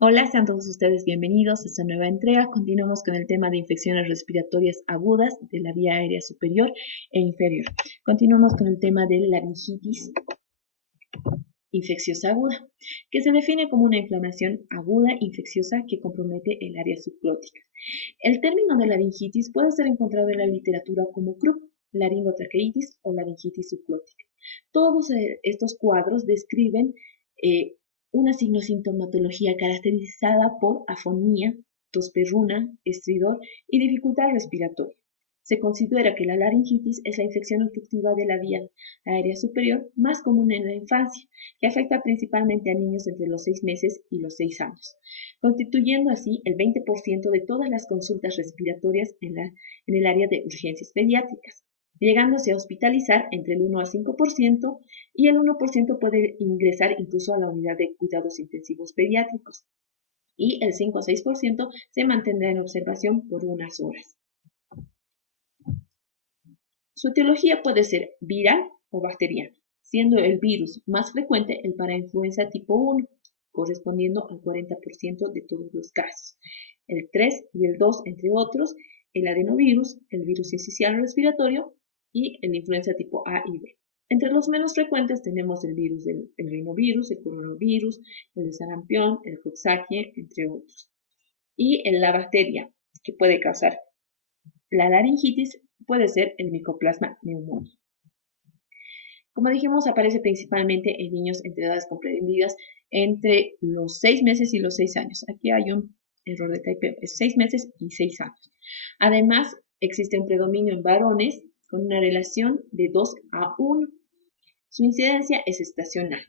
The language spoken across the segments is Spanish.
Hola, sean todos ustedes bienvenidos a esta nueva entrega. Continuamos con el tema de infecciones respiratorias agudas de la vía aérea superior e inferior. Continuamos con el tema de laringitis infecciosa aguda, que se define como una inflamación aguda infecciosa que compromete el área subglótica. El término de laringitis puede ser encontrado en la literatura como CRUP, laringotraqueitis o laringitis subglótica. Todos estos cuadros describen eh, una signosintomatología caracterizada por afonía, tos perruna, estridor y dificultad respiratoria. Se considera que la laringitis es la infección obstructiva de la vía aérea superior más común en la infancia, que afecta principalmente a niños entre los 6 meses y los 6 años, constituyendo así el 20% de todas las consultas respiratorias en el área de urgencias pediátricas, llegándose a hospitalizar entre el 1 a 5% y el 1% puede ingresar incluso a la unidad de cuidados intensivos pediátricos y el 5 a 6% se mantendrá en observación por unas horas. Su etiología puede ser viral o bacteriana, siendo el virus más frecuente el parainfluenza tipo 1, correspondiendo al 40% de todos los casos. El 3 y el 2, entre otros, el adenovirus, el virus sincicial respiratorio y el influenza tipo A y B. Entre los menos frecuentes tenemos el virus del rinovirus, el coronavirus, el de sarampión, el coxsackie, entre otros. Y la bacteria que puede causar la laringitis puede ser el Mycoplasma pneumoniae. Como dijimos, aparece principalmente en niños entre edades comprendidas entre los 6 meses y los 6 años. Aquí hay un error de typeo, es 6 meses y 6 años. Además, existe un predominio en varones con una relación de 2 a 1. Su incidencia es estacional,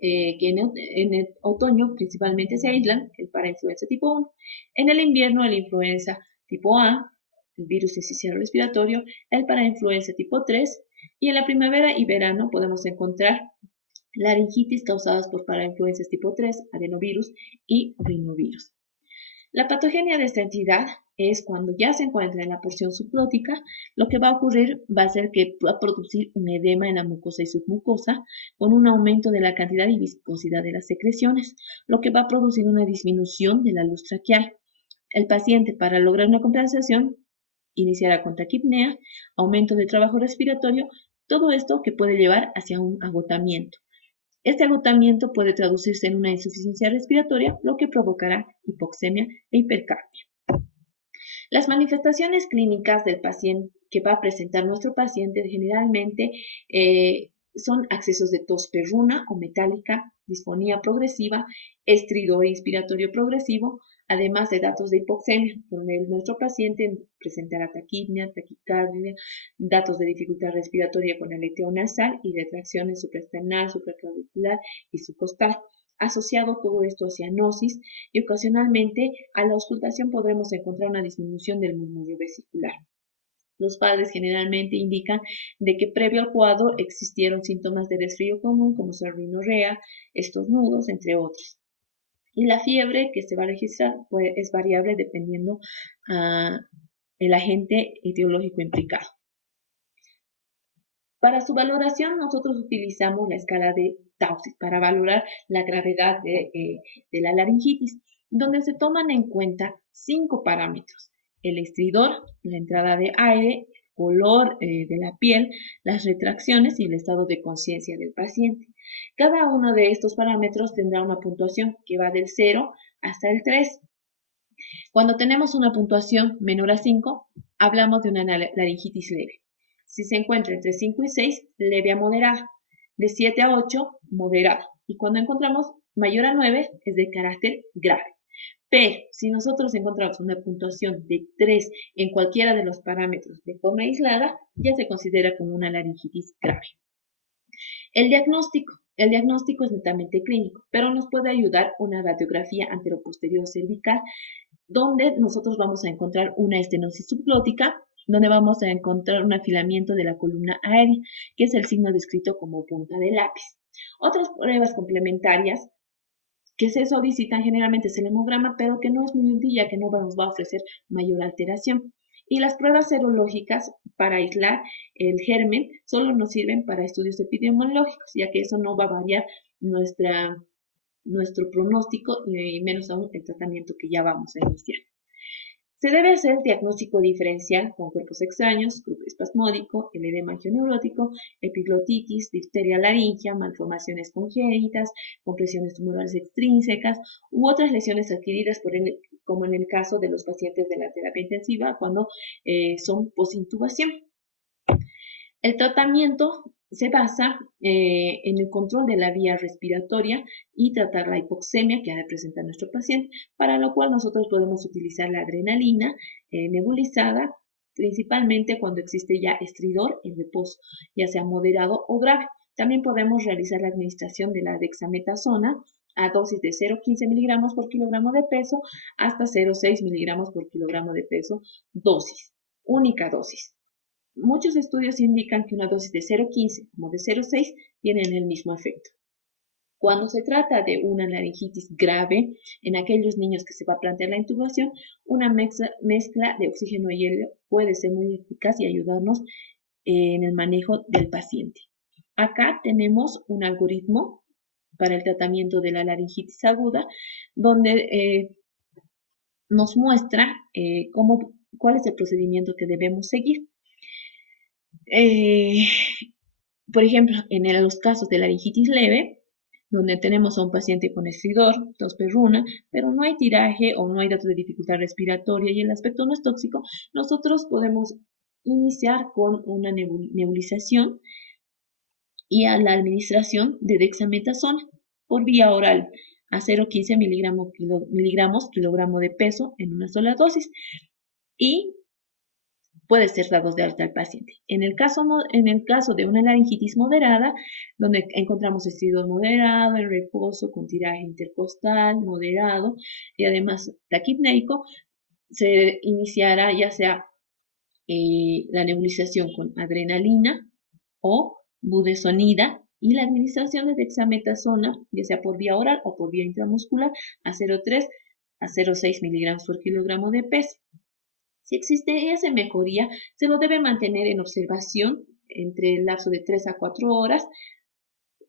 que en el otoño principalmente se aíslan el parainfluenza tipo 1. En el invierno el influenza tipo A, el virus sincicial respiratorio, el parainfluenza tipo 3 y en la primavera y verano podemos encontrar laringitis causadas por parainfluencias tipo 3, adenovirus y rinovirus. La patogenia de esta entidad es cuando ya se encuentra en la porción subglótica, lo que va a ocurrir va a ser que va a producir un edema en la mucosa y submucosa con un aumento de la cantidad y viscosidad de las secreciones, lo que va a producir una disminución de la luz traqueal. El paciente, para lograr una compensación, iniciará con taquipnea, aumento de trabajo respiratorio, todo esto que puede llevar hacia un agotamiento. Este agotamiento puede traducirse en una insuficiencia respiratoria, lo que provocará hipoxemia e hipercapnia. Las manifestaciones clínicas del paciente que va a presentar nuestro paciente generalmente son accesos de tos perruna o metálica, disfonía progresiva, estridor inspiratorio progresivo, además de datos de hipoxemia, donde nuestro paciente presentará taquipnea, taquicardia, datos de dificultad respiratoria con aleteo nasal y retracciones supraesternal, supraclavicular y subcostal. Asociado todo esto a cianosis y ocasionalmente a la auscultación podremos encontrar una disminución del murmullo vesicular. Los padres generalmente indican de que previo al cuadro existieron síntomas de resfrío común como son rinorrea, estornudos, entre otros. Y la fiebre que se va a registrar pues, es variable dependiendo del agente etiológico implicado. Para su valoración, nosotros utilizamos la escala de Taussig para valorar la gravedad de la laringitis, donde se toman en cuenta 5 parámetros: el estridor, la entrada de aire, el color de la piel, las retracciones y el estado de conciencia del paciente. Cada uno de estos parámetros tendrá una puntuación que va del 0 hasta el 3. Cuando tenemos una puntuación menor a 5, hablamos de una laringitis leve. Si se encuentra entre 5 y 6, leve a moderada. De 7 a 8, moderada. Y cuando encontramos mayor a 9, es de carácter grave. Pero si nosotros encontramos una puntuación de 3 en cualquiera de los parámetros de forma aislada, ya se considera como una laringitis grave. El diagnóstico es netamente clínico, pero nos puede ayudar una radiografía anteroposterior cervical, donde nosotros vamos a encontrar una estenosis subglótica, donde vamos a encontrar un afilamiento de la columna aérea, que es el signo descrito como punta de lápiz. Otras pruebas complementarias que se solicitan generalmente es el hemograma, pero que no es muy útil ya que no nos va a ofrecer mayor alteración. Y las pruebas serológicas para aislar el germen solo nos sirven para estudios epidemiológicos, ya que eso no va a variar nuestra nuestro pronóstico y menos aún el tratamiento que ya vamos a iniciar. Se debe hacer diagnóstico diferencial con cuerpos extraños, grupo espasmódico, el edema angioneurótico, epiglotitis, difteria laringea, malformaciones congénitas, compresiones tumorales extrínsecas u otras lesiones adquiridas como en el caso de los pacientes de la terapia intensiva cuando son posintubación. El tratamiento se basa en el control de la vía respiratoria y tratar la hipoxemia que ha de presentar nuestro paciente, para lo cual nosotros podemos utilizar la adrenalina nebulizada, principalmente cuando existe ya estridor en reposo, ya sea moderado o grave. También podemos realizar la administración de la dexametasona a dosis de 0,15 miligramos por kilogramo de peso hasta 0,6 miligramos por kilogramo de peso, única dosis. Muchos estudios indican que una dosis de 0,15 como de 0,6 tienen el mismo efecto. Cuando se trata de una laringitis grave, en aquellos niños que se va a plantear la intubación, una mezcla de oxígeno y helio puede ser muy eficaz y ayudarnos en el manejo del paciente. Acá tenemos un algoritmo para el tratamiento de la laringitis aguda, donde nos muestra cuál es el procedimiento que debemos seguir. Por ejemplo, en los casos de laringitis leve, donde tenemos a un paciente con estridor, tos perruna, pero no hay tiraje o no hay datos de dificultad respiratoria y el aspecto no es tóxico, nosotros podemos iniciar con una nebulización y a la administración de dexametasona por vía oral a 0,15 miligramos kilogramo de peso en una sola dosis. Y puede ser dados de alta al paciente. En el caso de una laringitis moderada, donde encontramos estridor moderado, en reposo, con tiraje intercostal, moderado y además taquipneico, se iniciará ya sea la nebulización con adrenalina o budesonida y la administración de dexametasona, ya sea por vía oral o por vía intramuscular, a 0,3 a 0,6 miligramos por kilogramo de peso. Si existe esa mejoría, se lo debe mantener en observación entre el lapso de 3 a 4 horas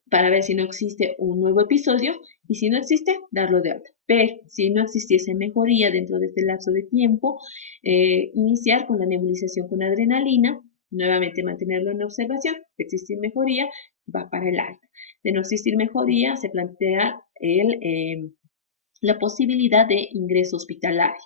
para ver si no existe un nuevo episodio y si no existe, darlo de alta. Pero si no existiese mejoría dentro de este lapso de tiempo, iniciar con la nebulización con adrenalina, nuevamente mantenerlo en observación. Si existe mejoría, va para el alta. De no existir mejoría, se plantea la posibilidad de ingreso hospitalario.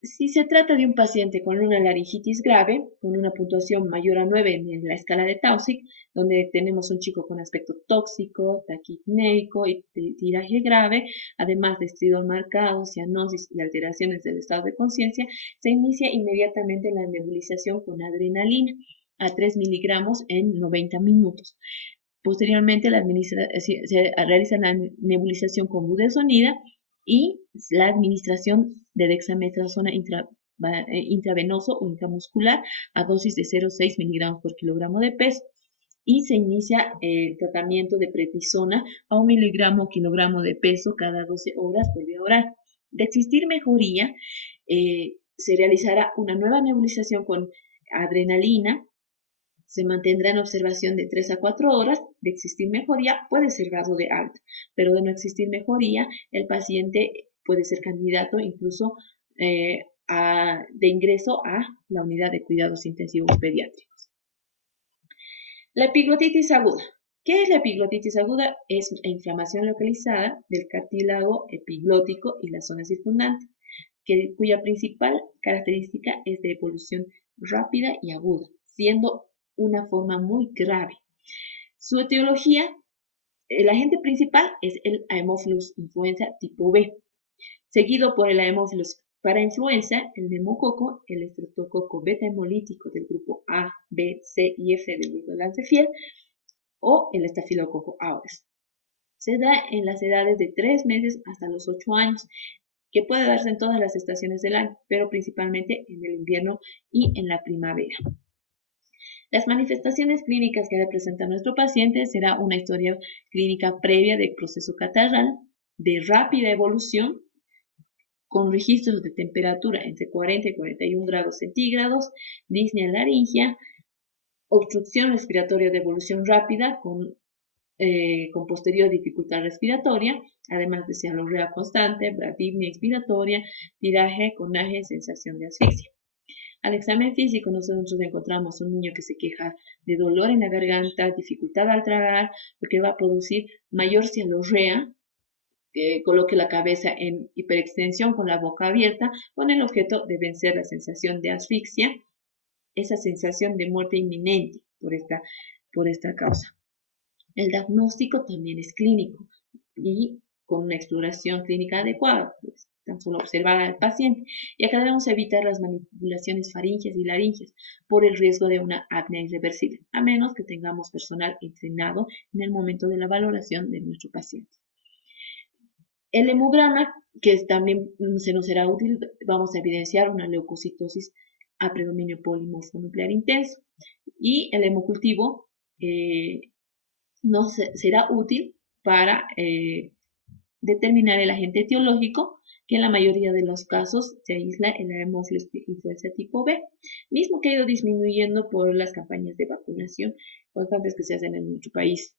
Si se trata de un paciente con una laringitis grave, con una puntuación mayor a 9 en la escala de Taussig, donde tenemos un chico con aspecto tóxico, taquipneico y tiraje grave, además de estridor marcado, cianosis y alteraciones del estado de conciencia, se inicia inmediatamente la nebulización con adrenalina a 3 miligramos en 90 minutos. Posteriormente se realiza la nebulización con budesonida y la administración de dexametasona intravenoso o intramuscular a dosis de 0,6 miligramos por kilogramo de peso y se inicia el tratamiento de prednisona a 1 miligramo kilogramo de peso cada 12 horas por vía oral. De existir mejoría, se realizará una nueva nebulización con adrenalina. Se mantendrá en observación de 3 a 4 horas. De existir mejoría, puede ser dado de alta, pero de no existir mejoría, el paciente puede ser candidato incluso de ingreso a la unidad de cuidados intensivos pediátricos. La epiglotitis aguda. ¿Qué es la epiglotitis aguda? Es la inflamación localizada del cartílago epiglótico y la zona circundante, cuya principal característica es de evolución rápida y aguda, siendo una forma muy grave. Su etiología, el agente principal es el Haemophilus influenza tipo B, seguido por el Haemophilus parainfluenza, el neumococo, el estreptococo beta hemolítico del grupo A, B, C y F del grupo de Lancefield o el estafilococo aureus. Se da en las edades de 3 meses hasta los 8 años, que puede darse en todas las estaciones del año, pero principalmente en el invierno y en la primavera. Las manifestaciones clínicas que ha de presentar nuestro paciente será una historia clínica previa de proceso catarral, de rápida evolución, con registros de temperatura entre 40 y 41 grados centígrados, disnea laringea, obstrucción respiratoria de evolución rápida con con posterior dificultad respiratoria, además de cialorrea constante, bradipnia expiratoria, tiraje, conaje, sensación de asfixia. Al examen físico nosotros encontramos un niño que se queja de dolor en la garganta, dificultad al tragar, lo que va a producir mayor cialorrea, que coloque la cabeza en hiperextensión con la boca abierta, con el objeto de vencer la sensación de asfixia, esa sensación de muerte inminente por esta causa. El diagnóstico también es clínico y con una exploración clínica adecuada, pues, tan solo observar al paciente. Y acá debemos evitar las manipulaciones faringias y laringias por el riesgo de una apnea irreversible, a menos que tengamos personal entrenado en el momento de la valoración de nuestro paciente. El hemograma, que también se nos será útil, vamos a evidenciar una leucocitosis a predominio polimorfo nuclear intenso. Y el hemocultivo nos será útil para determinar el agente etiológico, que en la mayoría de los casos se aísla en la hemófilos influenza tipo B, mismo que ha ido disminuyendo por las campañas de vacunación constantes que se hacen en nuestro país.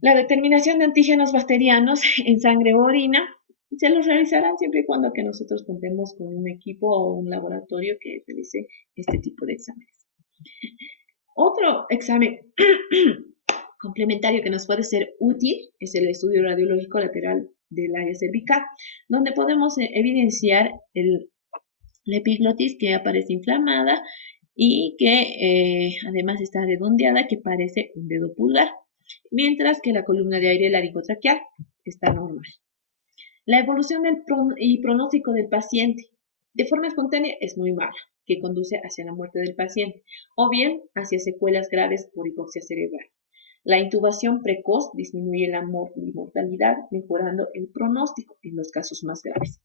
La determinación de antígenos bacterianos en sangre o orina se los realizarán siempre y cuando que nosotros contemos con un equipo o un laboratorio que realice este tipo de exámenes. Otro examen complementario que nos puede ser útil es el estudio radiológico lateral del área cervical, donde podemos evidenciar la epiglotis que aparece inflamada y que además está redondeada, que parece un dedo pulgar, mientras que la columna de aire laringotraqueal está normal. La evolución y pronóstico del paciente de forma espontánea es muy mala, que conduce hacia la muerte del paciente o bien hacia secuelas graves por hipoxia cerebral. La intubación precoz disminuye la mortalidad, mejorando el pronóstico en los casos más graves.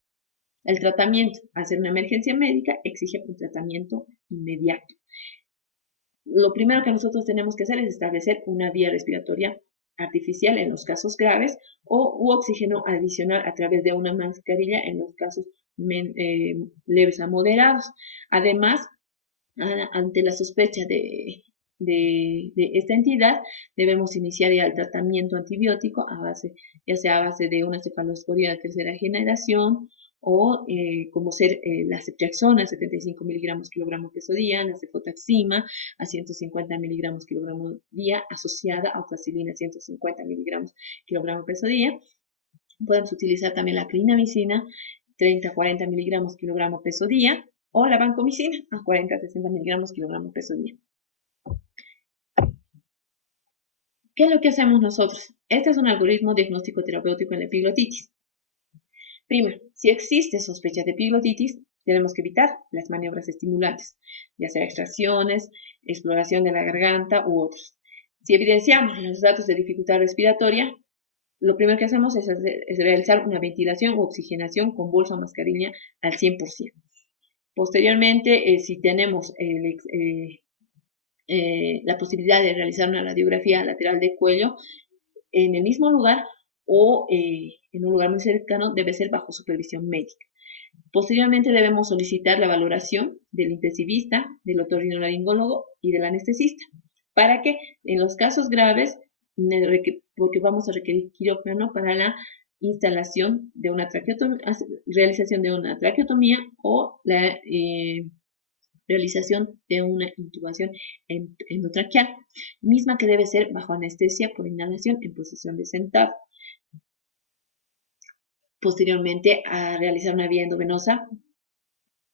El tratamiento, al ser una emergencia médica, exige un tratamiento inmediato. Lo primero que nosotros tenemos que hacer es establecer una vía respiratoria artificial en los casos graves u oxígeno adicional a través de una mascarilla en los casos leves a moderados. Además, ante la sospecha de esta entidad, debemos iniciar ya el tratamiento antibiótico ya sea a base de una cefalosporina de tercera generación o como ser la ceftriaxona, 75 miligramos kilogramo peso día, la cefotaxima a 150 miligramos kilogramo día, asociada a oxacilina 150 miligramos kilogramo peso día. Podemos utilizar también la clindamicina, 30 a 40 miligramos kilogramo peso día, o la vancomicina a 40 a 60 miligramos kilogramo peso día. ¿Qué es lo que hacemos nosotros? Este es un algoritmo diagnóstico terapéutico en la epiglotitis. Primero, si existe sospecha de epiglotitis, tenemos que evitar las maniobras estimulantes, ya sea extracciones, exploración de la garganta u otros. Si evidenciamos los datos de dificultad respiratoria, lo primero que hacemos es realizar una ventilación u oxigenación con bolsa o mascarilla al 100%. Posteriormente, si tenemos la posibilidad de realizar una radiografía lateral de cuello en el mismo lugar o en un lugar muy cercano, debe ser bajo supervisión médica. Posteriormente debemos solicitar la valoración del intensivista, del otorrinolaringólogo y del anestesista, para que en los casos graves, porque vamos a requerir quirófano para la instalación de una realización de una traqueotomía o la realización de una intubación endotraqueal, misma que debe ser bajo anestesia por inhalación en posición de sentado. Posteriormente a realizar una vía endovenosa,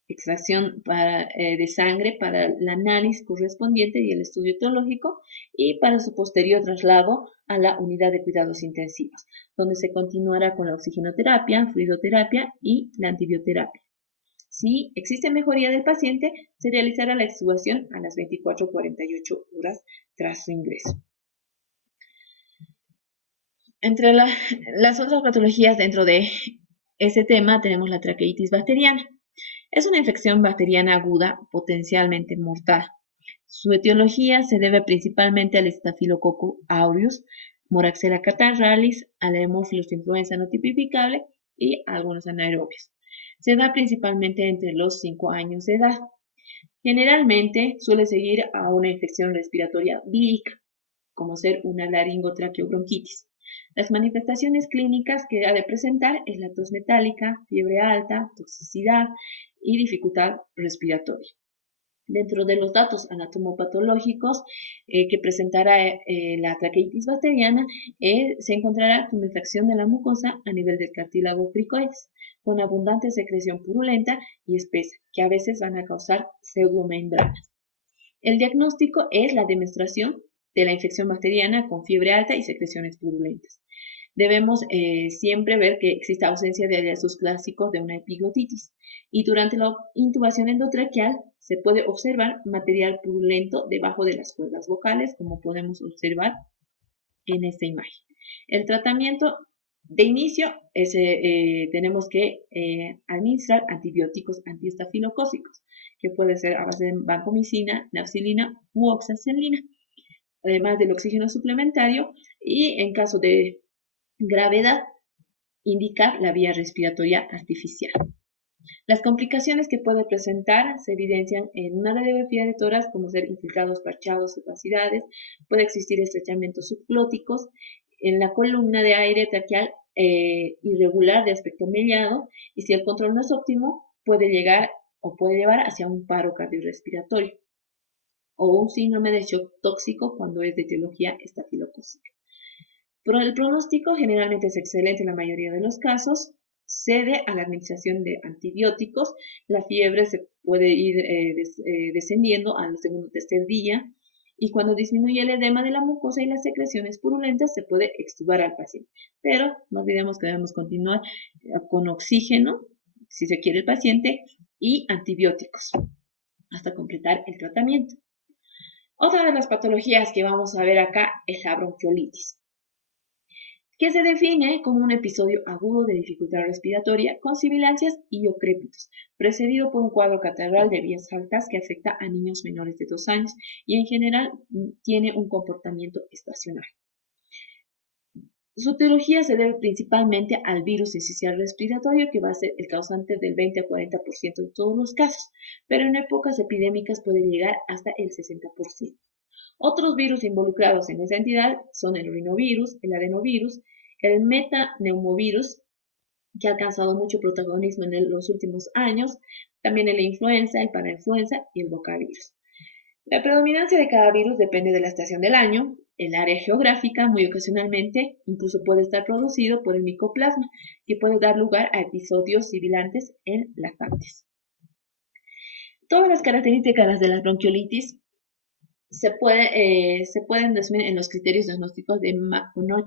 extracción de sangre para el análisis correspondiente y el estudio etiológico, y para su posterior traslado a la unidad de cuidados intensivos, donde se continuará con la oxigenoterapia, fluidoterapia y la antibioterapia. Si existe mejoría del paciente, se realizará la extubación a las 24 o 48 horas tras su ingreso. Entre las otras patologías dentro de ese tema tenemos la traqueitis bacteriana. Es una infección bacteriana aguda, potencialmente mortal. Su etiología se debe principalmente al Staphylococcus aureus, Moraxella catarrhalis, a la Haemophilus influenza no tipificable y a algunos anaerobios. Se da principalmente entre los 5 años de edad. Generalmente suele seguir a una infección respiratoria vírica, como ser una laringotraqueobronquitis. Las manifestaciones clínicas que ha de presentar es la tos metálica, fiebre alta, toxicidad y dificultad respiratoria. Dentro de los datos anatomopatológicos que presentará la traqueitis bacteriana, se encontrará tumefacción de la mucosa a nivel del cartílago cricoides, con abundante secreción purulenta y espesa, que a veces van a causar pseudomembranas. El diagnóstico es la demostración de la infección bacteriana con fiebre alta y secreciones purulentas. Debemos siempre ver que existe ausencia de hallazgos clásicos de una epiglotitis y durante la intubación endotraqueal se puede observar material purulento debajo de las cuerdas vocales, como podemos observar en esta imagen. El tratamiento de inicio es, tenemos que administrar antibióticos antiestafilocócicos, que puede ser a base de vancomicina, nafcilina u oxacilina, además del oxígeno suplementario, y en caso de gravedad, indicar la vía respiratoria artificial. Las complicaciones que puede presentar se evidencian en una radiografía de tórax, como ser infiltrados parchados, opacidades, puede existir estrechamientos subglóticos, en la columna de aire traqueal irregular de aspecto mellado, y si el control no es óptimo, puede llegar o puede llevar hacia un paro cardiorrespiratorio o un síndrome de shock tóxico cuando es de etiología estafilocócica. El pronóstico generalmente es excelente en la mayoría de los casos, cede a la administración de antibióticos, la fiebre se puede ir descendiendo al segundo o tercer día, y cuando disminuye el edema de la mucosa y las secreciones purulentas se puede extubar al paciente. Pero no olvidemos que debemos continuar con oxígeno, si se quiere el paciente, y antibióticos, hasta completar el tratamiento. Otra de las patologías que vamos a ver acá es la bronquiolitis, que se define como un episodio agudo de dificultad respiratoria con sibilancias y o crépitos, precedido por un cuadro catarral de vías altas que afecta a niños menores de 2 años y en general tiene un comportamiento estacional. Su etiología se debe principalmente al virus incisional respiratorio, que va a ser el causante del 20 a 40% de todos los casos, pero en épocas epidémicas puede llegar hasta el 60%. Otros virus involucrados en esa entidad son el rinovirus, el adenovirus, el metaneumovirus, que ha alcanzado mucho protagonismo en los últimos años, también el influenza, el parainfluenza y el bocavirus. La predominancia de cada virus depende de la estación del año, el área geográfica, muy ocasionalmente, incluso puede estar producido por el micoplasma, que puede dar lugar a episodios sibilantes en lactantes. Todas las características de la bronquiolitis se pueden resumir en los criterios diagnósticos de McConaughey,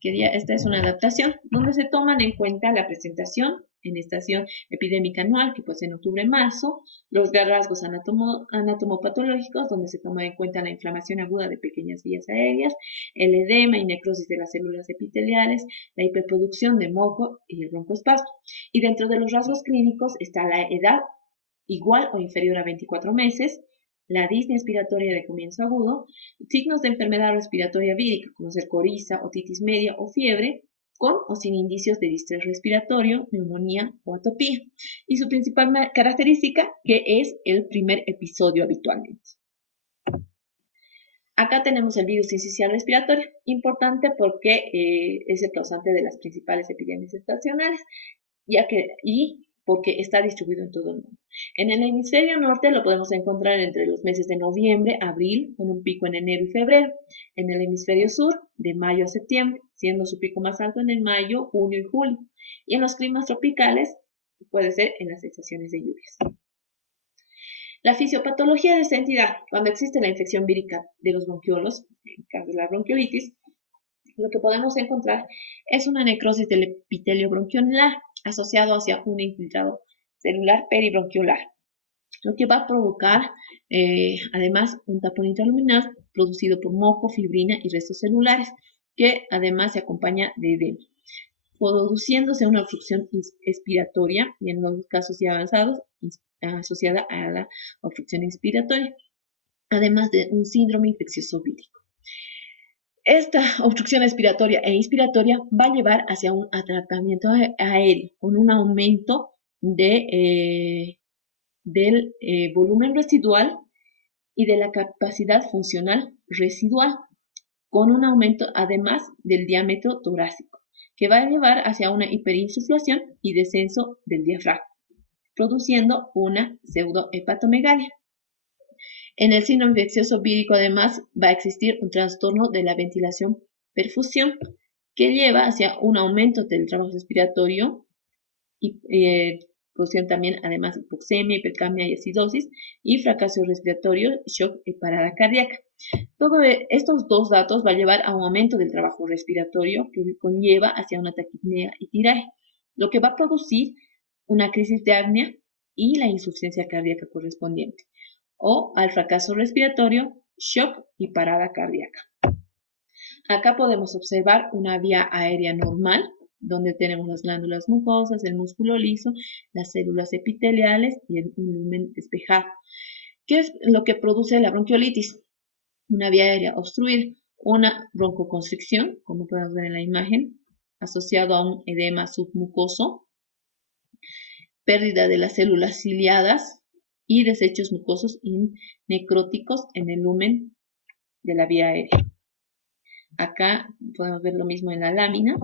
que esta es una adaptación donde se toman en cuenta la presentación en estación epidémica anual, que puede ser en octubre-marzo, los rasgos anatomopatológicos, donde se toma en cuenta la inflamación aguda de pequeñas vías aéreas, el edema y necrosis de las células epiteliales, la hiperproducción de moco y el broncoespasmo. Y dentro de los rasgos clínicos está la edad igual o inferior a 24 meses, la disnea respiratoria de comienzo agudo, signos de enfermedad respiratoria vírica, como ser coriza, otitis media o fiebre, con o sin indicios de distrés respiratorio, neumonía o atopía. Y su principal característica, que es el primer episodio habitualmente. Acá tenemos el virus sincicial respiratorio, importante porque es el causante de las principales epidemias estacionales, y porque está distribuido en todo el mundo. En el hemisferio norte lo podemos encontrar entre los meses de noviembre, abril, con un pico en enero y febrero. En el hemisferio sur, de mayo a septiembre, siendo su pico más alto en el mayo, junio y julio. Y en los climas tropicales puede ser en las estaciones de lluvias. La fisiopatología de esta entidad, cuando existe la infección vírica de los bronquiolos, en caso de la bronquiolitis, lo que podemos encontrar es una necrosis del epitelio bronquiolar asociado hacia un infiltrado celular peribronquiolar, lo que va a provocar además un tapón intraluminal producido por moco, fibrina y restos celulares, que además se acompaña de edema, produciéndose una obstrucción expiratoria y en los casos ya avanzados asociada a la obstrucción inspiratoria, además de un síndrome infeccioso vírico. Esta obstrucción expiratoria e inspiratoria va a llevar hacia un atracamiento aéreo con un aumento del volumen residual y de la capacidad funcional residual. con un aumento además del diámetro torácico, que va a llevar hacia una hiperinsuflación y descenso del diafragma, produciendo una pseudohepatomegalia. En el signo infeccioso vírico, además, va a existir un trastorno de la ventilación-perfusión que lleva hacia un aumento del trabajo respiratorio y producción también, además, hipoxemia, hipercamia y acidosis, y fracaso respiratorio, shock y parada cardíaca. Todos estos dos datos va a llevar a un aumento del trabajo respiratorio que conlleva hacia una taquipnea y tiraje, lo que va a producir una crisis de apnea y la insuficiencia cardíaca correspondiente, o al fracaso respiratorio, shock y parada cardíaca. Acá podemos observar una vía aérea normal, donde tenemos las glándulas mucosas, el músculo liso, las células epiteliales y el lumen despejado. ¿Qué es lo que produce la bronquiolitis? Una vía aérea obstruida, una broncoconstricción, como podemos ver en la imagen, asociado a un edema submucoso, pérdida de las células ciliadas y desechos mucosos y necróticos en el lumen de la vía aérea. Acá podemos ver lo mismo en la lámina.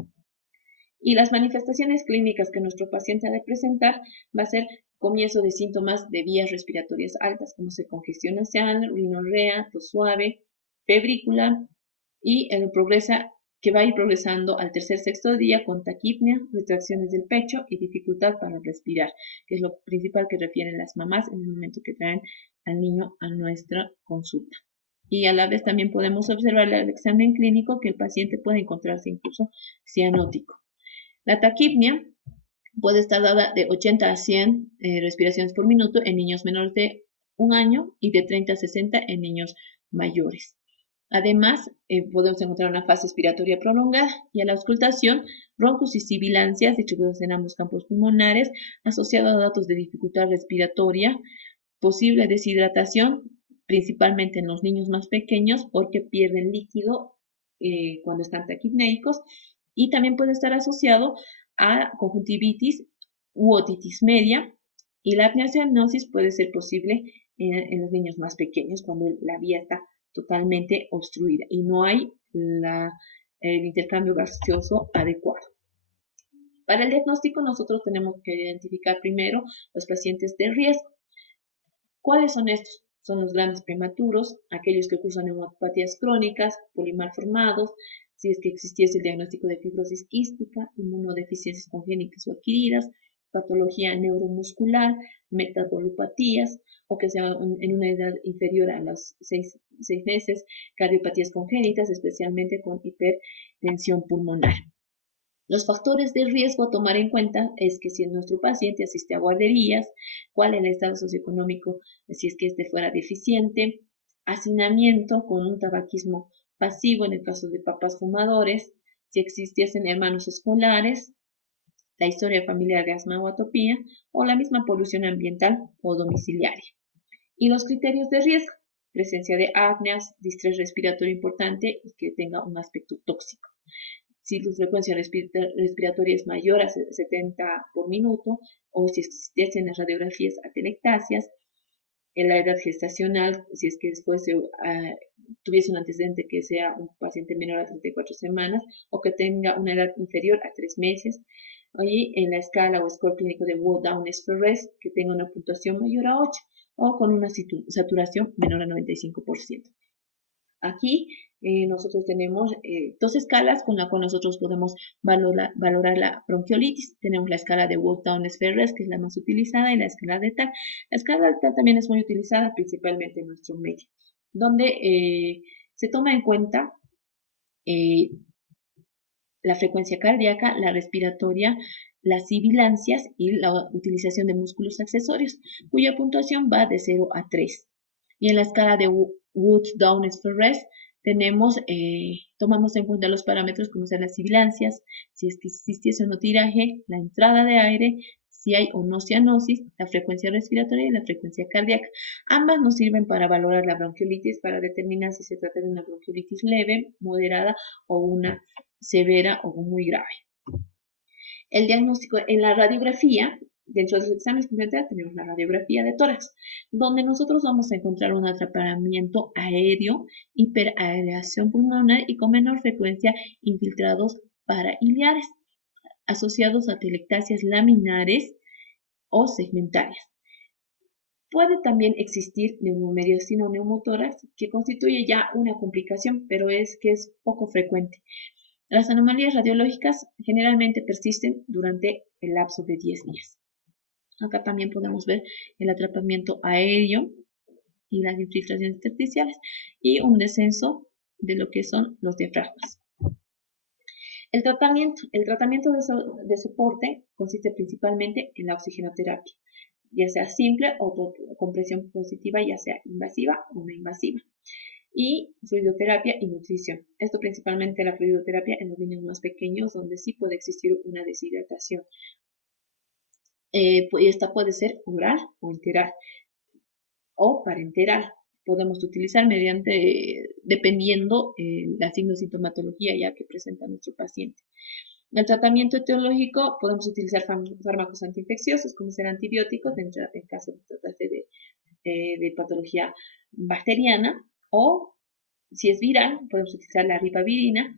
Y las manifestaciones clínicas que nuestro paciente ha de presentar va a ser comienzo de síntomas de vías respiratorias altas, como congestión nasal, rinorrea, tos suave, febrícula, y que va a ir progresando al tercer, sexto día con taquipnea, retracciones del pecho y dificultad para respirar, que es lo principal que refieren las mamás en el momento que traen al niño a nuestra consulta. Y a la vez también podemos observar el examen clínico que el paciente puede encontrarse incluso cianótico. La taquipnea puede estar dada de 80 a 100 respiraciones por minuto en niños menores de 1 año y de 30 a 60 en niños mayores. Además, podemos encontrar una fase expiratoria prolongada y a la auscultación, broncos y sibilancias distribuidos en ambos campos pulmonares, asociados a datos de dificultad respiratoria, posible deshidratación, principalmente en los niños más pequeños porque pierden líquido cuando están taquipnéicos, y también puede estar asociado a conjuntivitis u otitis media, y la apnea cianosis puede ser posible en los niños más pequeños cuando la vía está totalmente obstruida y no hay el intercambio gaseoso adecuado. Para el diagnóstico nosotros tenemos que identificar primero los pacientes de riesgo. ¿Cuáles son estos? Son los grandes prematuros, aquellos que cursan neumopatías crónicas, polimalformados, si es que existiese el diagnóstico de fibrosis quística, inmunodeficiencias congénitas o adquiridas, patología neuromuscular, metabolopatías, o que sea en una edad inferior a los 6 meses, cardiopatías congénitas, especialmente con hipertensión pulmonar. Los factores de riesgo a tomar en cuenta es que si nuestro paciente asiste a guarderías, cuál es el estado socioeconómico, si es que este fuera deficiente, hacinamiento con un tabaquismo pasivo en el caso de papás fumadores, si existiesen hermanos escolares, la historia familiar de asma o atopía, o la misma polución ambiental o domiciliaria. Y los criterios de riesgo, presencia de apneas, distrés respiratorio importante y que tenga un aspecto tóxico. Si tu frecuencia respiratoria es mayor a 70 por minuto, o si existiesen las radiografías atelectasias, en la edad gestacional, si es que después tuviese un antecedente que sea un paciente menor a 34 semanas o que tenga una edad inferior a 3 meses, y en la escala o score clínico de Wood-Downes-Ferrez que tenga una puntuación mayor a 8 o con una saturación menor a 95%. Aquí nosotros tenemos dos escalas con las cuales nosotros podemos valorar la bronquiolitis. Tenemos la escala de Wood-Downes-Ferrez, que es la más utilizada, y la escala de TAC. La escala de TAC también es muy utilizada, principalmente en nuestro medio, donde se toma en cuenta la frecuencia cardíaca, la respiratoria, las sibilancias y la utilización de músculos accesorios, cuya puntuación va de 0 a 3. Y en la escala de Wood-Downes-Ferrez tomamos en cuenta los parámetros como son las sibilancias, si es que existiese o no tiraje, la entrada de aire, si hay o no cianosis, la frecuencia respiratoria y la frecuencia cardíaca. Ambas nos sirven para valorar la bronquiolitis, para determinar si se trata de una bronquiolitis leve, moderada o una severa o muy grave. El diagnóstico en la radiografía Dentro de los exámenes complementarios tenemos la radiografía de tórax, donde nosotros vamos a encontrar un atrapamiento aéreo, hiperareación pulmonar y con menor frecuencia infiltrados parailiares, asociados a telectasias laminares o segmentarias. Puede también existir neumomediación o neumotórax, que constituye ya una complicación, pero es poco frecuente. Las anomalías radiológicas generalmente persisten durante el lapso de 10 días. Acá también podemos ver el atrapamiento aéreo y las infiltraciones intersticiales y un descenso de lo que son los diafragmas. El tratamiento de soporte consiste principalmente en la oxigenoterapia, ya sea simple o con presión positiva, ya sea invasiva o no invasiva, y fluidoterapia y nutrición. Esto principalmente la fluidoterapia en los niños más pequeños, donde sí puede existir una deshidratación. Y esta puede ser oral o enteral o parenteral. Podemos utilizar dependiendo la sintomatología ya que presenta nuestro paciente. El tratamiento etiológico podemos utilizar fármacos antiinfecciosos como ser antibióticos en caso de tratarse de patología bacteriana, o si es viral podemos utilizar la ribavirina,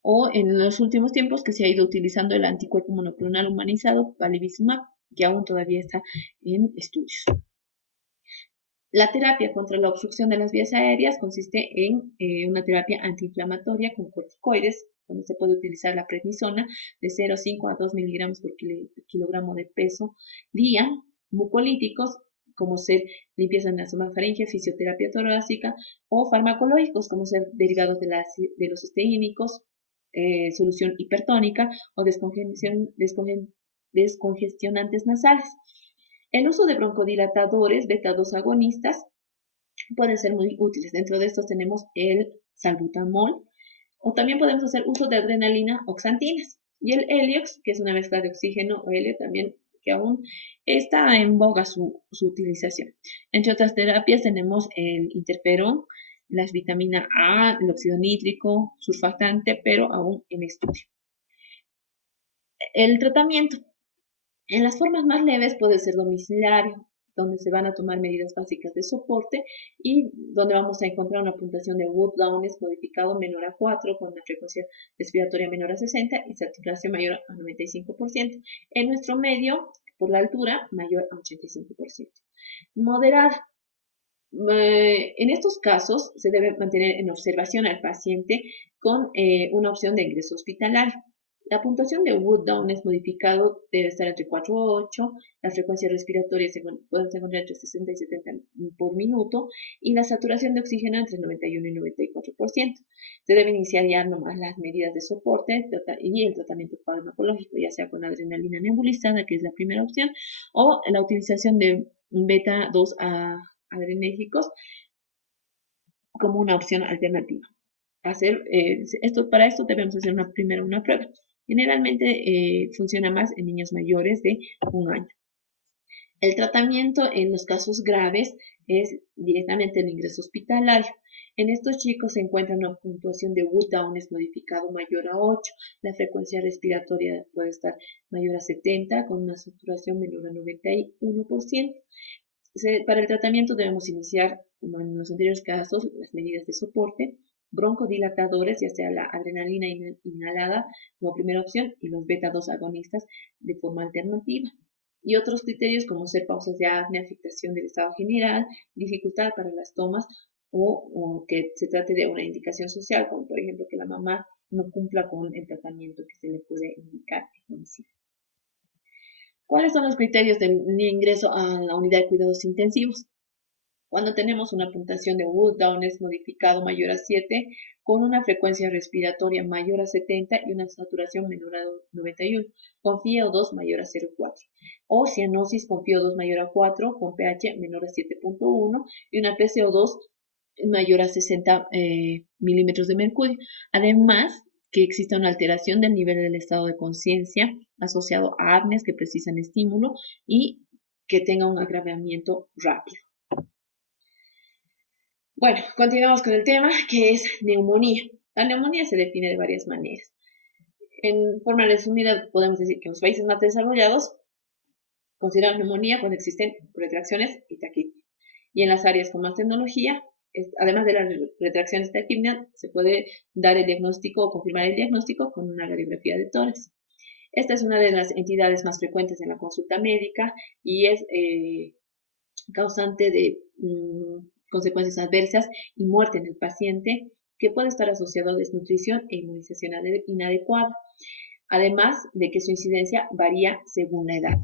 o en los últimos tiempos que se ha ido utilizando el anticuerpo monoclonal humanizado, palivizumab, que aún todavía está en estudios. La terapia contra la obstrucción de las vías aéreas consiste en una terapia antiinflamatoria con corticoides, donde se puede utilizar la prednisona de 0,5 a 2 miligramos por kilogramo de peso día, mucolíticos, como ser limpieza nasofaringea, fisioterapia torácica, o farmacológicos, como ser derivados de los esteínicos, solución hipertónica o descongestionantes nasales. El uso de broncodilatadores beta-2 agonistas pueden ser muy útiles. Dentro de estos tenemos el salbutamol, o también podemos hacer uso de adrenalina oxantinas. Y el Heliox, que es una mezcla de oxígeno o helio, también que aún está en boga su utilización. Entre otras terapias tenemos el interferón, las vitamina A, el óxido nítrico, surfactante, pero aún en estudio. El tratamiento. En las formas más leves puede ser domiciliario, donde se van a tomar medidas básicas de soporte y donde vamos a encontrar una puntuación de Wood-Downes modificado menor a 4 con una frecuencia respiratoria menor a 60 y saturación mayor a 95%. En nuestro medio, por la altura, mayor a 85%. Moderada. En estos casos se debe mantener en observación al paciente con una opción de ingreso hospitalario. La puntuación de Wood-Downes modificado debe estar entre 4 y 8, la frecuencia respiratoria puede encontrar entre 60 y 70 por minuto y la saturación de oxígeno entre 91 y 94%. Se debe iniciar ya nomás las medidas de soporte y el tratamiento farmacológico, ya sea con adrenalina nebulizada, que es la primera opción, o la utilización de beta-2 adrenérgicos como una opción alternativa. Para esto debemos hacer primero una prueba. Generalmente funciona más en niños mayores de 1 año. El tratamiento en los casos graves es directamente el ingreso hospitalario. En estos chicos se encuentra una puntuación de Wood-Downes modificado mayor a 8. La frecuencia respiratoria puede estar mayor a 70 con una saturación menor a 91%. Para el tratamiento debemos iniciar, como en los anteriores casos, las medidas de soporte, broncodilatadores, ya sea la adrenalina inhalada como primera opción y los beta-2 agonistas de forma alternativa. Y otros criterios como ser pausas de apnea, afectación del estado general, dificultad para las tomas o que se trate de una indicación social, como por ejemplo que la mamá no cumpla con el tratamiento que se le puede indicar en domicilio. ¿Cuáles son los criterios de ingreso a la unidad de cuidados intensivos? Cuando tenemos una puntuación de Wood-Downes modificado mayor a 7, con una frecuencia respiratoria mayor a 70 y una saturación menor a 91, con FiO2 mayor a 0,4, o cianosis con FiO2 mayor a 4, con pH menor a 7,1 y una PCO2 mayor a 60 milímetros de mercurio. Además, que exista una alteración del nivel del estado de conciencia asociado a apneas que precisan estímulo y que tenga un agravamiento rápido. Bueno, continuamos con el tema, que es neumonía. La neumonía se define de varias maneras. En forma resumida, podemos decir que en los países más desarrollados consideramos neumonía cuando existen retracciones y taquipnea. Y en las áreas con más tecnología, además de las retracciones y taquipnea, se puede dar el diagnóstico o confirmar el diagnóstico con una radiografía de tórax. Esta es una de las entidades más frecuentes en la consulta médica y es causante de consecuencias adversas y muerte en el paciente, que puede estar asociado a desnutrición e inmunización inadecuada, además de que su incidencia varía según la edad.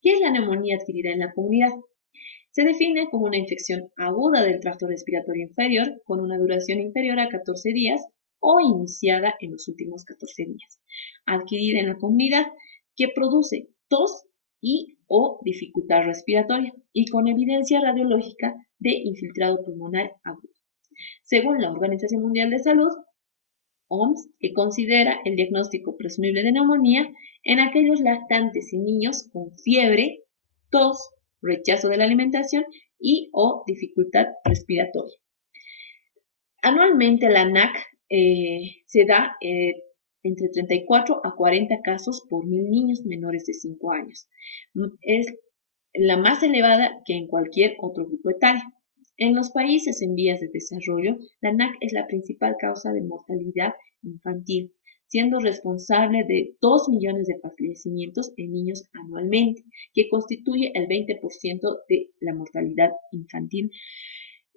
¿Qué es la neumonía adquirida en la comunidad? Se define como una infección aguda del tracto respiratorio inferior con una duración inferior a 14 días o iniciada en los últimos 14 días, adquirida en la comunidad, que produce tos y o dificultad respiratoria y con evidencia radiológica de infiltrado pulmonar agudo. Según la Organización Mundial de Salud, OMS, que considera el diagnóstico presumible de neumonía en aquellos lactantes y niños con fiebre, tos, rechazo de la alimentación y o dificultad respiratoria. Anualmente la NAC se da entre 34 a 40 casos por 1000 niños menores de 5 años. Es la más elevada que en cualquier otro grupo etario. En los países en vías de desarrollo, la NAC es la principal causa de mortalidad infantil, siendo responsable de 2 millones de fallecimientos en niños anualmente, que constituye el 20% de la mortalidad infantil.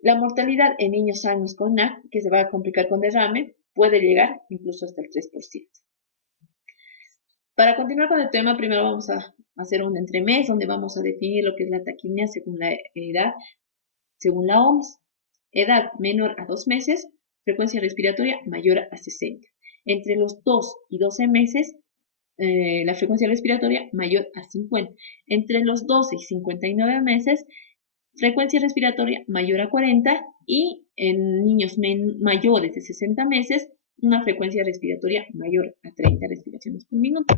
La mortalidad en niños sanos con NAC, que se va a complicar con derrame, puede llegar incluso hasta el 3%. Para continuar con el tema, primero vamos a hacer un entremés donde vamos a definir lo que es la taquipnea según la edad, según la OMS. Edad menor a 2 meses, frecuencia respiratoria mayor a 60. Entre los 2 y 12 meses, la frecuencia respiratoria mayor a 50. Entre los 12 y 59 meses, frecuencia respiratoria mayor a 40 y en niños mayores de 60 meses, una frecuencia respiratoria mayor a 30 respiraciones por minuto.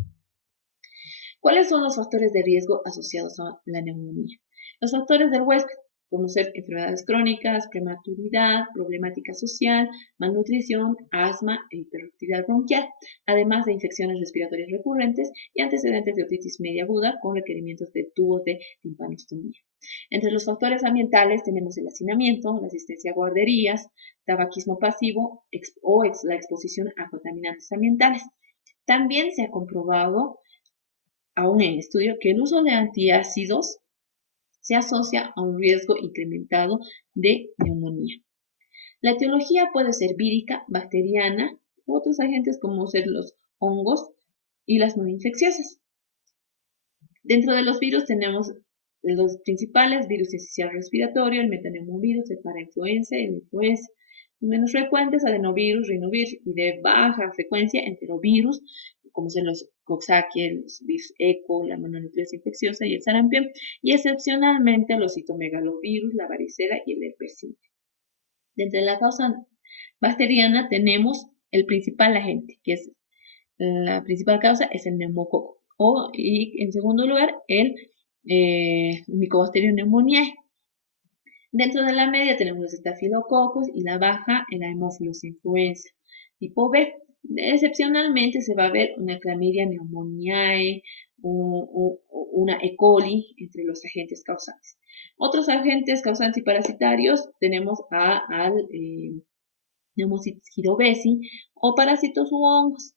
¿Cuáles son los factores de riesgo asociados a la neumonía? Los factores del huésped, como ser enfermedades crónicas, prematuridad, problemática social, malnutrición, asma e hiperactividad bronquial, además de infecciones respiratorias recurrentes y antecedentes de otitis media aguda con requerimientos de tubos de timpanostomía. Entre los factores ambientales tenemos el hacinamiento, la asistencia a guarderías, tabaquismo pasivo o la exposición a contaminantes ambientales. También se ha comprobado aún en estudio que el uso de antiácidos se asocia a un riesgo incrementado de neumonía. La etiología puede ser vírica, bacteriana u otros agentes como ser los hongos y las no infecciosas. Dentro de los virus tenemos los principales: virus esencial respiratorio, el metaneumovirus, el parainfluenza, el influenza. Menos frecuentes, adenovirus, rinovirus, y de baja frecuencia, enterovirus, como son los Coxsackie, los virus ECO, la mononucleosis infecciosa y el sarampión, y excepcionalmente los citomegalovirus, la varicela y el herpes simple. Dentro de la causa bacteriana tenemos el principal agente, que es la principal causa es el neumococo, y en segundo lugar el Mycobacterium pneumoniae. Dentro de la media tenemos los estafilococos y la baja el Haemophilus influenza tipo B. Excepcionalmente se va a ver una Chlamydia pneumoniae, una E. coli entre los agentes causantes. Otros agentes causantes y parasitarios tenemos al Pneumocystis jirovecii o parásitos u hongos,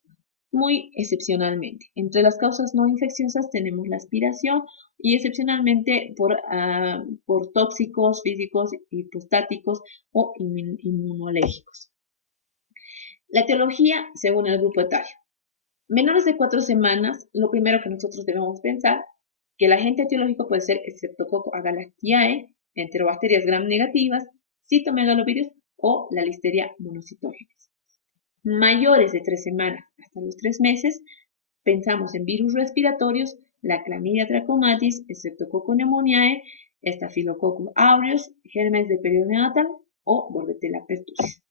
muy excepcionalmente. Entre las causas no infecciosas tenemos la aspiración y excepcionalmente por tóxicos físicos, hipostáticos o inmunológicos. La etiología según el grupo etario. Menores de 4 semanas, lo primero que nosotros debemos pensar que el agente etiológico puede ser Streptococcus agalactiae, enterobacterias gram negativas, citomegalovirus o la Listeria monocytogenes. Mayores de 3 semanas hasta los 3 meses, pensamos en virus respiratorios, la Chlamydia trachomatis, Streptococcus pneumoniae, Staphylococcus aureus, gérmenes de periodo neonatal o Bordetella pertussis.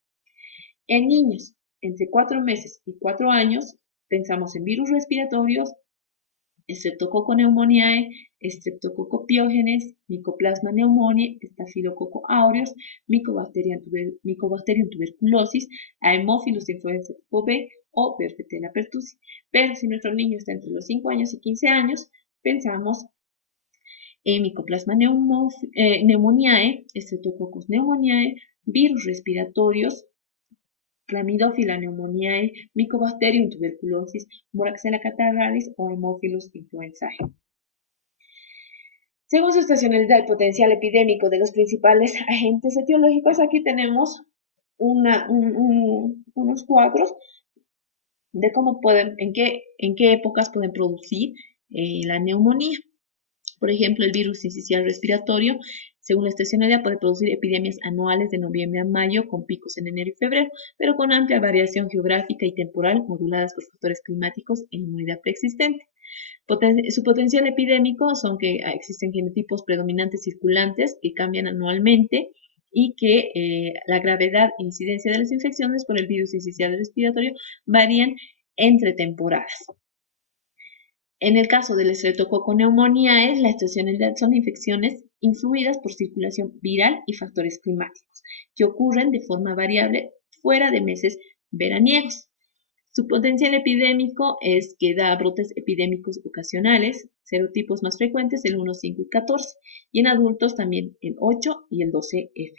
En niños entre 4 meses y 4 años, pensamos en virus respiratorios, Streptococcus pneumoniae, Streptococcus pyogenes, Mycoplasma pneumoniae, Staphylococcus aureus, Mycobacterium tuberculosis, Haemophilus influenza tipo B o Bordetella pertussis. Pero si nuestro niño está entre los 5 años y 15 años, pensamos en Mycoplasma pneumoniae, Streptococcus pneumoniae, virus respiratorios, Clamidófila pneumoniae, Mycobacterium tuberculosis, Moraxella catarrhalis o Haemophilus influenzae. Según su estacionalidad y potencial epidémico de los principales agentes etiológicos, aquí tenemos unos cuadros de cómo pueden, en qué épocas pueden producir la neumonía. Por ejemplo, el virus sincicial respiratorio, según la estacionalidad, puede producir epidemias anuales de noviembre a mayo con picos en enero y febrero, pero con amplia variación geográfica y temporal moduladas por factores climáticos e inmunidad preexistente. Su potencial epidémico son que existen genotipos predominantes circulantes que cambian anualmente y que la gravedad e incidencia de las infecciones por el virus sincicial respiratorio varían entre temporadas. En el caso del Streptococcus pneumoniae, la estacionalidad son infecciones influidas por circulación viral y factores climáticos, que ocurren de forma variable fuera de meses veraniegos. Su potencial epidémico es que da brotes epidémicos ocasionales, serotipos más frecuentes el 1, 5 y 14, y en adultos también el 8 y el 12F.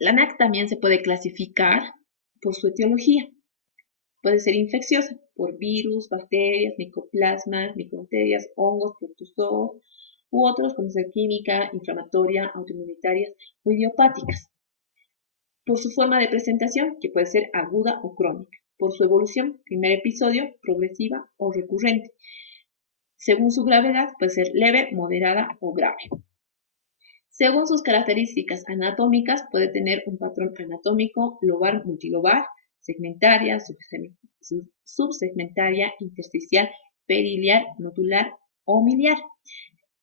La NAC también se puede clasificar por su etiología. Puede ser infecciosa por virus, bacterias, micoplasmas, micobacterias, hongos, protozoos u otros como ser química, inflamatoria, autoinmunitarias o idiopáticas. Por su forma de presentación, que puede ser aguda o crónica. Por su evolución, primer episodio, progresiva o recurrente. Según su gravedad, puede ser leve, moderada o grave. Según sus características anatómicas, puede tener un patrón anatómico lobar, multilobar, segmentaria, subsegmentaria, intersticial, periliar, nodular o miliar.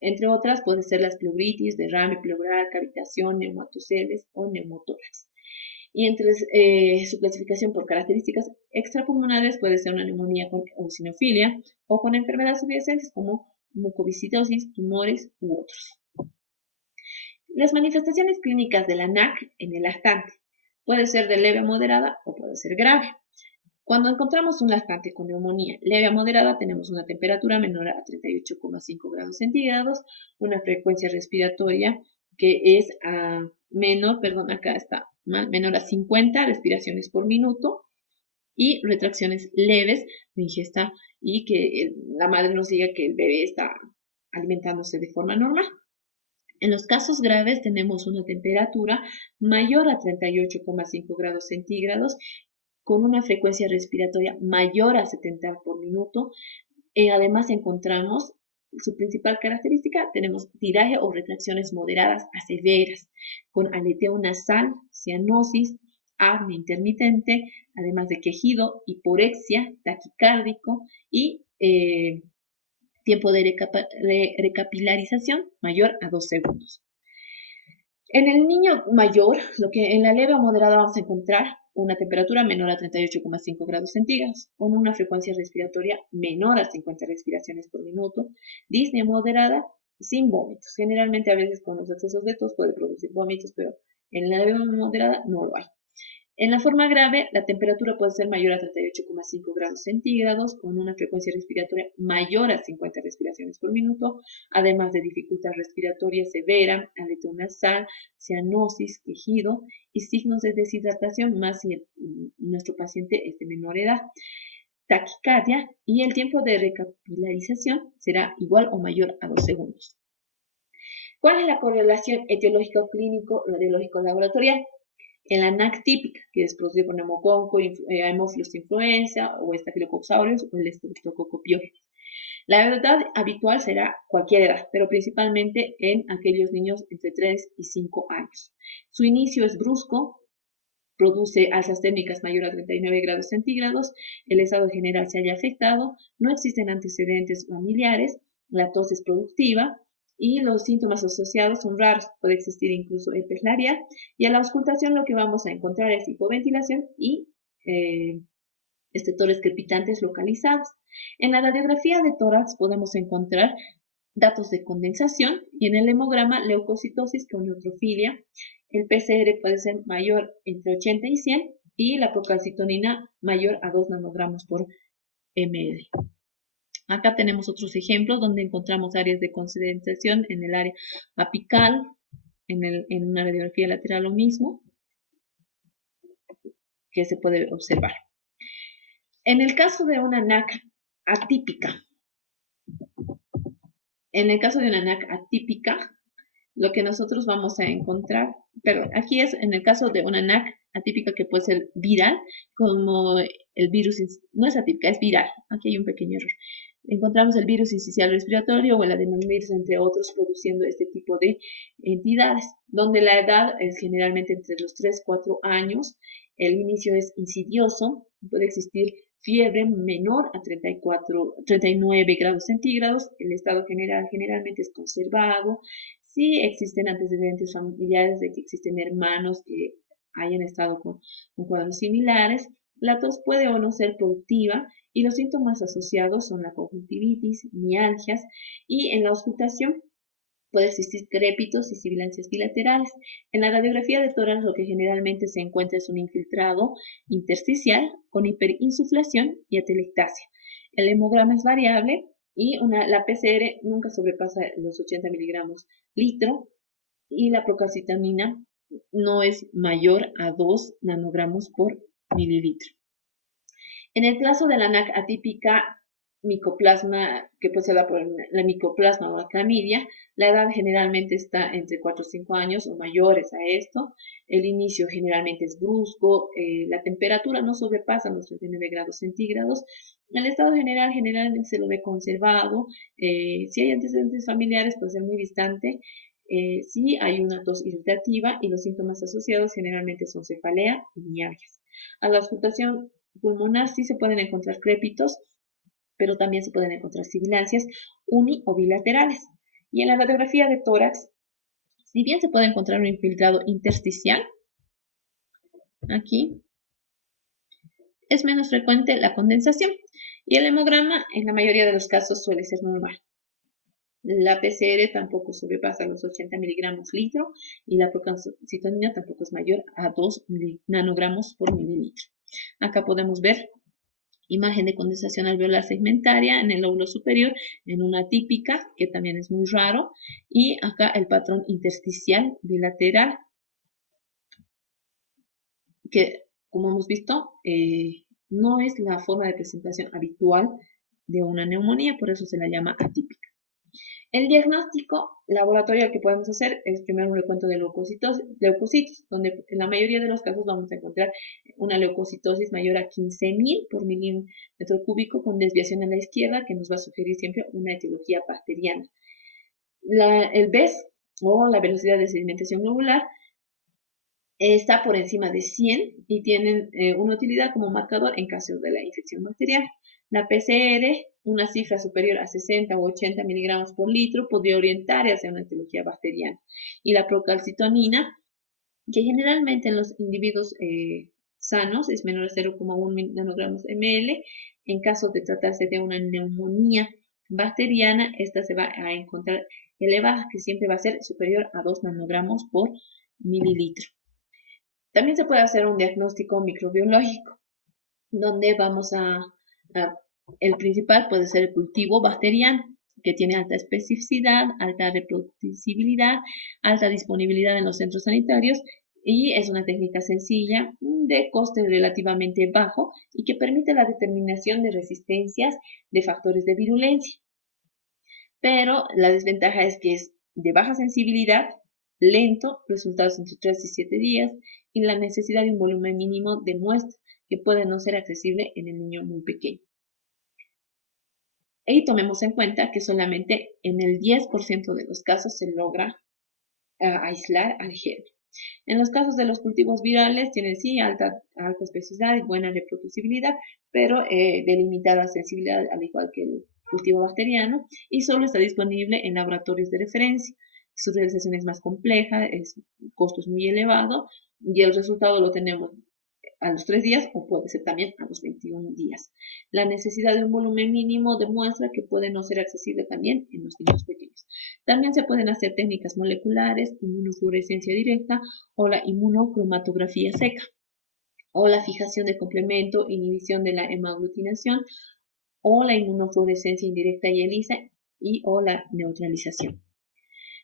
Entre otras, puede ser las pleuritis, derrame pleural, cavitación, neumatoceles o neumotórax. Y entre su clasificación por características extrapulmonares puede ser una neumonía con eosinofilia o con enfermedades subyacentes como mucoviscidosis, tumores u otros. Las manifestaciones clínicas de la NAC en el lactante puede ser de leve a moderada o puede ser grave. Cuando encontramos un lactante con neumonía leve a moderada, tenemos una temperatura menor a 38,5 grados centígrados, una frecuencia respiratoria que es menor a 50 respiraciones por minuto y retracciones leves de ingesta y que la madre nos diga que el bebé está alimentándose de forma normal. En los casos graves tenemos una temperatura mayor a 38,5 grados centígrados con una frecuencia respiratoria mayor a 70 por minuto. Además encontramos su principal característica, tenemos tiraje o retracciones moderadas a severas, con aleteo nasal, cianosis, apnea intermitente, además de quejido, hiporexia, taquicárdico y tiempo de recapilarización mayor a 2 segundos. En el niño mayor, lo que en la leve o moderada vamos a encontrar una temperatura menor a 38,5 grados centígrados, con una frecuencia respiratoria menor a 50 respiraciones por minuto, disnea moderada, sin vómitos. Generalmente a veces con los excesos de tos puede producir vómitos, pero en la leve o moderada no lo hay. En la forma grave, la temperatura puede ser mayor a 38,5 grados centígrados, con una frecuencia respiratoria mayor a 50 respiraciones por minuto, además de dificultad respiratoria severa, aleteo nasal, cianosis, quejido y signos de deshidratación, más si nuestro paciente es de menor edad. Taquicardia y el tiempo de recapilarización será igual o mayor a 2 segundos. ¿Cuál es la correlación etiológico-clínico-radiológico-laboratorial? En la NAC típica, que es producida por neumococo, Haemophilus influenza o Staphylococcus aureus o el Streptococcus pyogenes. La edad habitual será cualquier edad, pero principalmente en aquellos niños entre 3 y 5 años. Su inicio es brusco, produce alzas térmicas mayor a 39 grados centígrados, el estado general se halla afectado, no existen antecedentes familiares, la tos es productiva, y los síntomas asociados son raros, puede existir incluso herpes labial, y a la auscultación lo que vamos a encontrar es hipoventilación y estertores crepitantes localizados. En la radiografía de tórax podemos encontrar datos de condensación y en el hemograma leucocitosis con neutrofilia. El PCR puede ser mayor entre 80 y 100 y la procalcitonina mayor a 2 nanogramos por ml. Acá tenemos otros ejemplos donde encontramos áreas de concentración en el área apical, en una radiografía lateral lo mismo, que se puede observar. En el caso de una NAC atípica, lo que nosotros vamos a encontrar, pero aquí es en el caso de una NAC atípica que puede ser viral, como el virus, no es atípica, es viral. Aquí hay un pequeño error. Encontramos el virus incisional respiratorio o el adenovirus, entre otros, produciendo este tipo de entidades, donde la edad es generalmente entre los 3-4 años, el inicio es insidioso, puede existir fiebre menor a 39 grados centígrados, el estado general generalmente es conservado. Si existen antecedentes familiares de que existen hermanos que hayan estado con cuadros similares, la tos puede o no ser productiva y los síntomas asociados son la conjuntivitis, mialgias y en la auscultación puede existir crépitos y sibilancias bilaterales. En la radiografía de tórax lo que generalmente se encuentra es un infiltrado intersticial con hiperinsuflación y atelectasia. El hemograma es variable y la PCR nunca sobrepasa los 80 miligramos litro y la procalcitonina no es mayor a 2 nanogramos por mililitro. En el caso de la NAC atípica micoplasma, que puede ser la micoplasma o la clamidia, la edad generalmente está entre 4 o 5 años o mayores a esto. El inicio generalmente es brusco, la temperatura no sobrepasa los 39 grados centígrados. El estado general generalmente se lo ve conservado. Si hay antecedentes familiares puede ser muy distante. Si hay una tos irritativa y los síntomas asociados generalmente son cefalea y mialgias. A la auscultación pulmonar sí se pueden encontrar crépitos, pero también se pueden encontrar sibilancias uni o bilaterales. Y en la radiografía de tórax, si bien se puede encontrar un infiltrado intersticial, aquí es menos frecuente la condensación y el hemograma en la mayoría de los casos suele ser normal. La PCR tampoco sobrepasa los 80 miligramos litro y la procalcitonina tampoco es mayor a 2 nanogramos por mililitro. Acá podemos ver imagen de condensación alveolar segmentaria en el lóbulo superior, en una típica, que también es muy raro, y acá el patrón intersticial bilateral, que como hemos visto, no es la forma de presentación habitual de una neumonía, por eso se la llama atípica. El diagnóstico laboratorial que podemos hacer es primero un recuento de leucocitos, donde en la mayoría de los casos vamos a encontrar una leucocitosis mayor a 15.000 por milímetro cúbico con desviación a la izquierda, que nos va a sugerir siempre una etiología bacteriana. El BES, o la velocidad de sedimentación globular, está por encima de 100 y tienen una utilidad como marcador en caso de la infección bacteriana. La PCR, una cifra superior a 60 o 80 miligramos por litro, podría orientar hacia una etiología bacteriana. Y la procalcitonina, que generalmente en los individuos sanos es menor a 0,1 nanogramos ml. En caso de tratarse de una neumonía bacteriana, esta se va a encontrar elevada, que siempre va a ser superior a 2 nanogramos por mililitro. También se puede hacer un diagnóstico microbiológico, donde el principal puede ser el cultivo bacteriano, que tiene alta especificidad, alta reproducibilidad, alta disponibilidad en los centros sanitarios y es una técnica sencilla, de coste relativamente bajo y que permite la determinación de resistencias de factores de virulencia. Pero la desventaja es que es de baja sensibilidad, lento, resultados entre 3 y 7 días y la necesidad de un volumen mínimo de muestra que puede no ser accesible en el niño muy pequeño. Y tomemos en cuenta que solamente en el 10% de los casos se logra aislar al germen. En los casos de los cultivos virales tienen sí alta especificidad y buena reproducibilidad, pero de limitada sensibilidad, al igual que el cultivo bacteriano, y solo está disponible en laboratorios de referencia. Su realización es más compleja, el costo es muy elevado y el resultado lo tenemos a los 3 días o puede ser también a los 21 días. La necesidad de un volumen mínimo demuestra que puede no ser accesible también en los niños pequeños. También se pueden hacer técnicas moleculares, inmunofluorescencia directa o la inmunocromatografía seca o la fijación de complemento, inhibición de la hemaglutinación o la inmunofluorescencia indirecta y ELISA o la neutralización.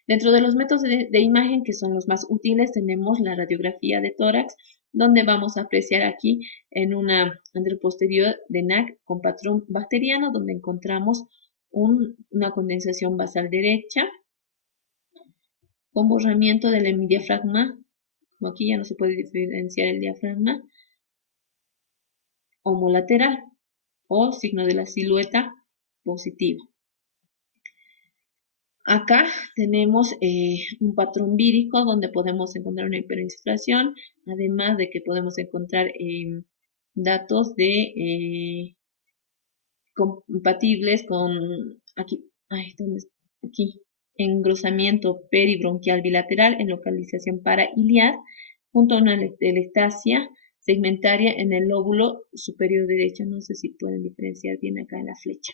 Dentro de los métodos de imagen que son los más útiles tenemos la radiografía de tórax, donde vamos a apreciar aquí en una anteroposterior de NAC con patrón bacteriano, donde encontramos una condensación basal derecha con borramiento del hemidiafragma, como aquí ya no se puede diferenciar el diafragma, homolateral o signo de la silueta positiva. Acá tenemos un patrón vírico donde podemos encontrar una hiperinsuflación, además de que podemos encontrar datos de compatibles con aquí, engrosamiento peribronquial bilateral en localización parailiar, junto a una telestasia segmentaria en el lóbulo superior derecho. No sé si pueden diferenciar bien acá en la flecha.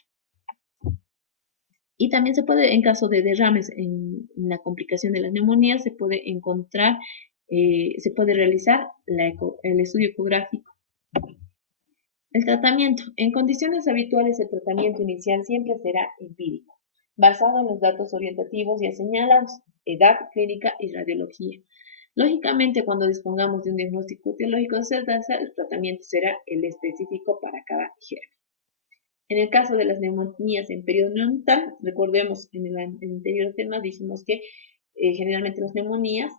Y también se puede, en caso de derrames en la complicación de las neumonías, se puede encontrar, se puede realizar el estudio ecográfico. El tratamiento. En condiciones habituales, el tratamiento inicial siempre será empírico, basado en los datos orientativos ya señalados, edad, clínica y radiología. Lógicamente, cuando dispongamos de un diagnóstico etiológico de certeza, el tratamiento será el específico para cada germen. En el caso de las neumonías en periodo neonatal, recordemos en el anterior tema dijimos que generalmente las neumonías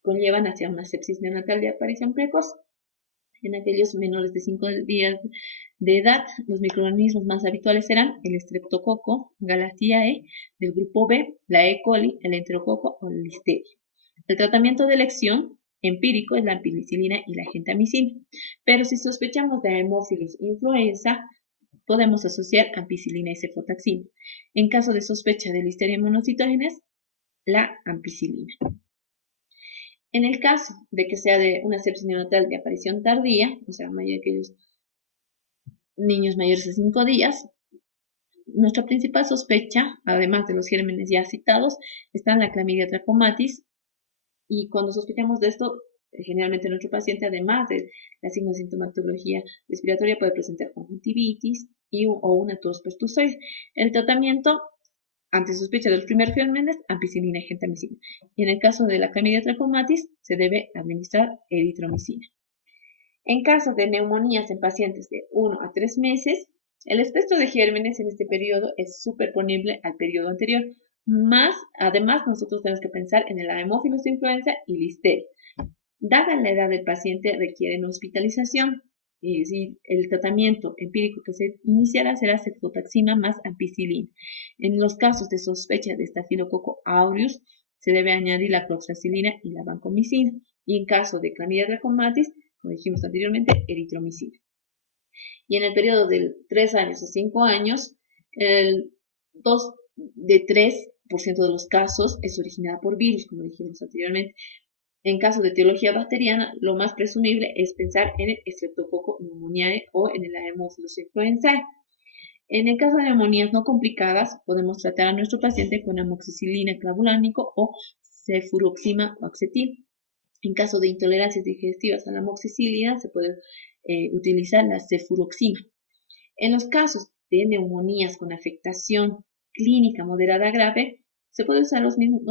conllevan hacia una sepsis neonatal de aparición precoz. En aquellos menores de 5 días de edad, los microorganismos más habituales serán el Streptococcus galathiae del grupo B, la E. coli, el Enterococo o la Listeria. El tratamiento de elección empírico es la ampicilina y la gentamicina, pero si sospechamos de Haemophilus influenza, podemos asociar ampicilina y cefotaxima. En caso de sospecha de Listeria monocitógenes, la ampicilina. En el caso de que sea de una sepsis neonatal de aparición tardía, o sea, aquellos niños mayores de 5 días, nuestra principal sospecha, además de los gérmenes ya citados, está en la Clamidia trachomatis, y cuando sospechamos de esto, generalmente nuestro paciente, además de la sintomatología respiratoria, puede presentar conjuntivitis o una tos pertussoide. El tratamiento ante sospecha de los primeros gérmenes, ampicilina y gentamicina. Y en el caso de la Clamidia trachomatis, se debe administrar eritromicina. En caso de neumonías en pacientes de 1 a 3 meses, el espectro de gérmenes en este periodo es superponible al periodo anterior. Además, nosotros tenemos que pensar en el Haemophilus influenza y Listeria. Dada la edad del paciente, requieren hospitalización. El tratamiento empírico que se iniciará será cefotaxima más ampicilina. En los casos de sospecha de Staphylococcus aureus, se debe añadir la cloxacilina y la vancomicina. Y en caso de Clamidia trachomatis, como dijimos anteriormente, eritromicina. Y en el periodo de 3 años a 5 años, el 2 de 3% de los casos es originada por virus, como dijimos anteriormente. En caso de etiología bacteriana, lo más presumible es pensar en el Streptococcus pneumoniae o en el Haemophilus influenzae. En el caso de neumonías no complicadas, podemos tratar a nuestro paciente con amoxicilina clavulánico o cefuroxima o acetil. En caso de intolerancias digestivas a la amoxicilina, se puede utilizar la cefuroxima. En los casos de neumonías con afectación clínica moderada grave, se puede usar los mismos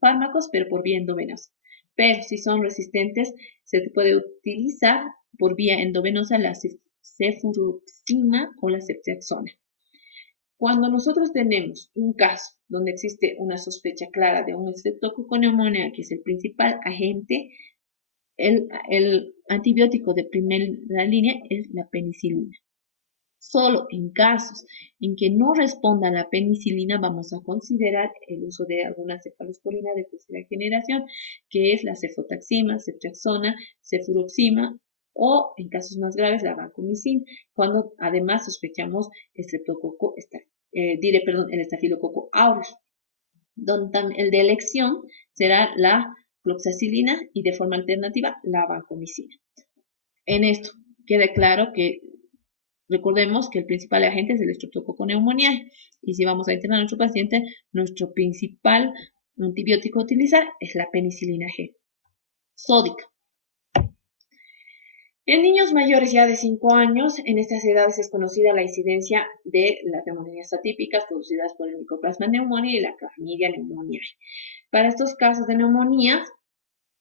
fármacos, pero por vía endovenosa. Pero si son resistentes, se puede utilizar por vía endovenosa la cefuroxima o la ceftriaxona. Cuando nosotros tenemos un caso donde existe una sospecha clara de un Streptococcus pneumoniae, que es el principal agente, el antibiótico de primera línea es la penicilina. Solo en casos en que no responda a la penicilina vamos a considerar el uso de alguna cefalosporina de tercera generación, que es la cefotaxima, ceftriaxona, cefuroxima o, en casos más graves, la vancomicina, cuando además sospechamos el Staphylococcus aureus. El de elección será la cloxacilina y de forma alternativa la vancomicina. En esto queda claro que recordemos que el principal agente es el Streptococcus pneumoniae, y si vamos a internar a nuestro paciente, nuestro principal antibiótico a utilizar es la penicilina G sódica. En niños mayores ya de 5 años, en estas edades es conocida la incidencia de las neumonías atípicas producidas por el Mycoplasma pneumoniae y la Chlamydia pneumoniae. Para estos casos de neumonía,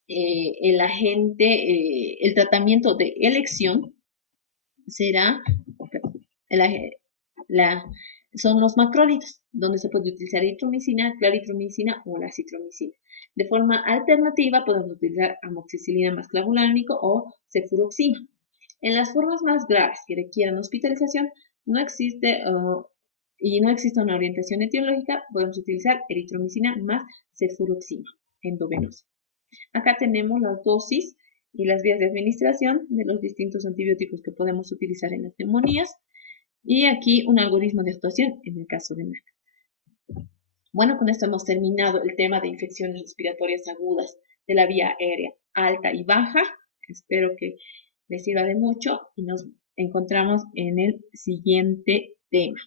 el tratamiento de elección será la, la- son los macrólidos, donde se puede utilizar eritromicina, claritromicina o la citromicina. De forma alternativa podemos utilizar amoxicilina más clavulánico o cefuroxima. En las formas más graves que requieran hospitalización, no existe y no existe una orientación etiológica, podemos utilizar eritromicina más cefuroxima endovenosa. Acá tenemos las dosis y las vías de administración de los distintos antibióticos que podemos utilizar en las neumonías y aquí un algoritmo de actuación en el caso de NAC. Bueno, con esto hemos terminado el tema de infecciones respiratorias agudas de la vía aérea alta y baja. Espero que les sirva de mucho y nos encontramos en el siguiente tema.